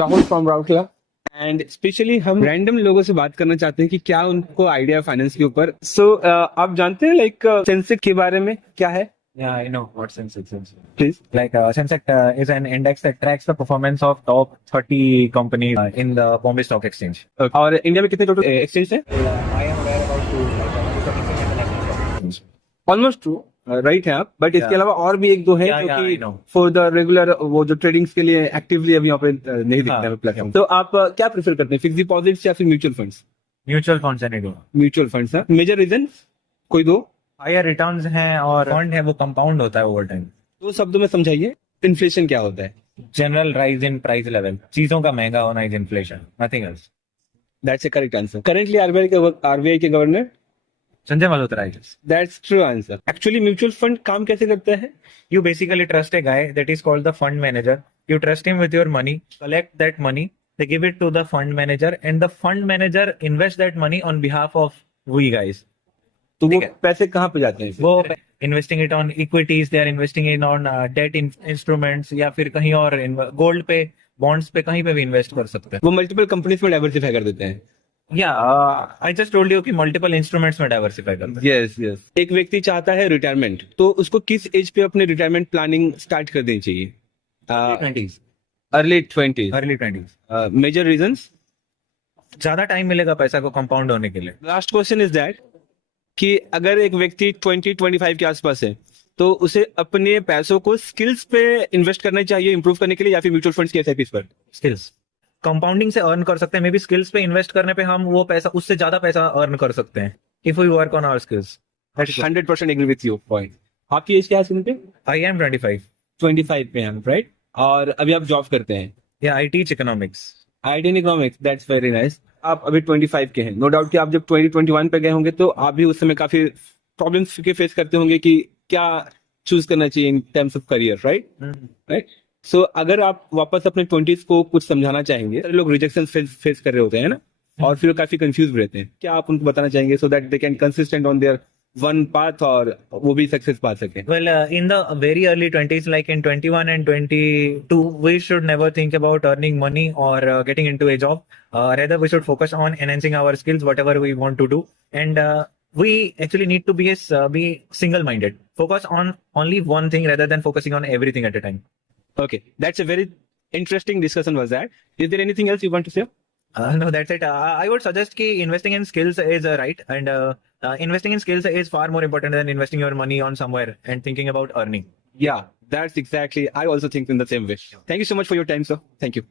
Rahul from Rourkela. And specially हम random लोगों से बात करना चाहते हैं कि क्या उनको आइडिया फाइनेंस के ऊपर। सो आप जानते हैं लाइक सेंसेक्स के बारे में क्या है? Yeah, I know what Sensex is. Please. Like Sensex is an index that tracks the performance of top 30 companies in the Bombay Stock Exchange. और इंडिया में कितने टोटल एक्सचेंज है? I am aware about two, like Bombay Stock Exchange and the National Stock Exchange. Almost true, right है आप। But इसके Yeah. अलावा और भी एक दो है Yeah, जो yeah, I कि know. फॉर द रेगुलर वो जो ट्रेडिंग्स के लिए एक्टिवली अभी यहाँ पे नहीं दिखता है हाँ, प्लेटफॉर्म। तो आप क्या प्रेफर करते हैं, फिक्स डिपॉजिट्स या फिर mutual funds? Mutual funds and it. Mutual funds है। मेजर रीजन कोई दो? Higher returns हैं और fund है वो compound होता है over time. दो शब्दों में समझाइए, इन्फ्लेशन क्या होता है? General rise in price level. चीजों का महंगा होना is inflation. Nothing else. That's a correct answer. Currently RBI के governor? Sanjay Malhotra I guess. That's true answer. Actually mutual fund काम कैसे करता है? You basically trust a guy that is called the fund manager. You trust him with your money, collect that money, they give it to the fund manager, and the fund manager invests that money on behalf of we guys. तो वो ठीक है। पैसे कहाँ पे जाते हैं फिर? वो investing it on equities, they are investing in on debt instruments या फिर कहीं और गोल्ड पे, बॉन्ड्स पे, कहीं पे भी इन्वेस्ट कर सकते हैं। वो मल्टीपल कंपनीज में डाइवर्सिफाई कर देते हैं। या आई जस्ट टोल्ड यू कि मल्टीपल इंस्ट्रूमेंट्स में डाइवर्सिफाई करते हैं। Yes yes. एक व्यक्ति चाहता है रिटायरमेंट, तो उसको किस एज पे अपने रिटायरमेंट प्लानिंग स्टार्ट कर देनी चाहिए? Early 20s। Early 20s। Major reasons? ज्यादा टाइम मिलेगा पैसा को कंपाउंड होने के लिए। लास्ट क्वेश्चन इज दैट कि अगर एक व्यक्ति 20-25 के आसपास है तो उसे अपने पैसों को स्किल्स पे इन्वेस्ट करना चाहिए इंप्रूव करने के लिए, या फिर म्यूचुअल फंड्स की एसआईपीस पर? स्किल्स कंपाउंडिंग से अर्न कर सकते हैं, मे बी स्किल्स पे इन्वेस्ट करने पे हम वो पैसा, उससे ज्यादा पैसा अर्न कर सकते हैं if we work on our skills. 100% agree with you point. आपकी एज क्या है सुन पे? I am 25। 25 पे हैं, राइट? और अभी आप जॉब करते हैं? या I teach economics. IT economics, that's very nice. आप अभी 25 के हैं, नो डाउट कि आप जब 2021 पे गए होंगे तो आप भी उस समय काफी प्रॉब्लम्स के फेस करते होंगे कि क्या चूज करना चाहिए in terms of career, right? Right. So अगर आप वापस अपने 20s को कुछ समझाना चाहेंगे, लोग रिजेक्शन फेस कर रहे होते हैं ना, और फिर वो काफी कंफ्यूज भी रहते हैं, क्या आप उनको बताना चाहेंगे so that they can consistent on their one path और वो भी सक्सेस पा सके? Well, in the very early 20s, like in 21 and 22, we should never think about earning money or getting into a job. Rather, we should focus on enhancing our skills, whatever we want to do. And we actually need to be single-minded. Focus on only one thing rather than focusing on everything at a time. Okay, that's a very interesting discussion was that. Is there anything else you want to say? No, that's it. I would suggest कि investing in skills is right, and investing in skills is far more important than investing your money on somewhere and thinking about earning. Yeah, that's exactly. I also think in the same way. Thank you so much for your time, sir. Thank you.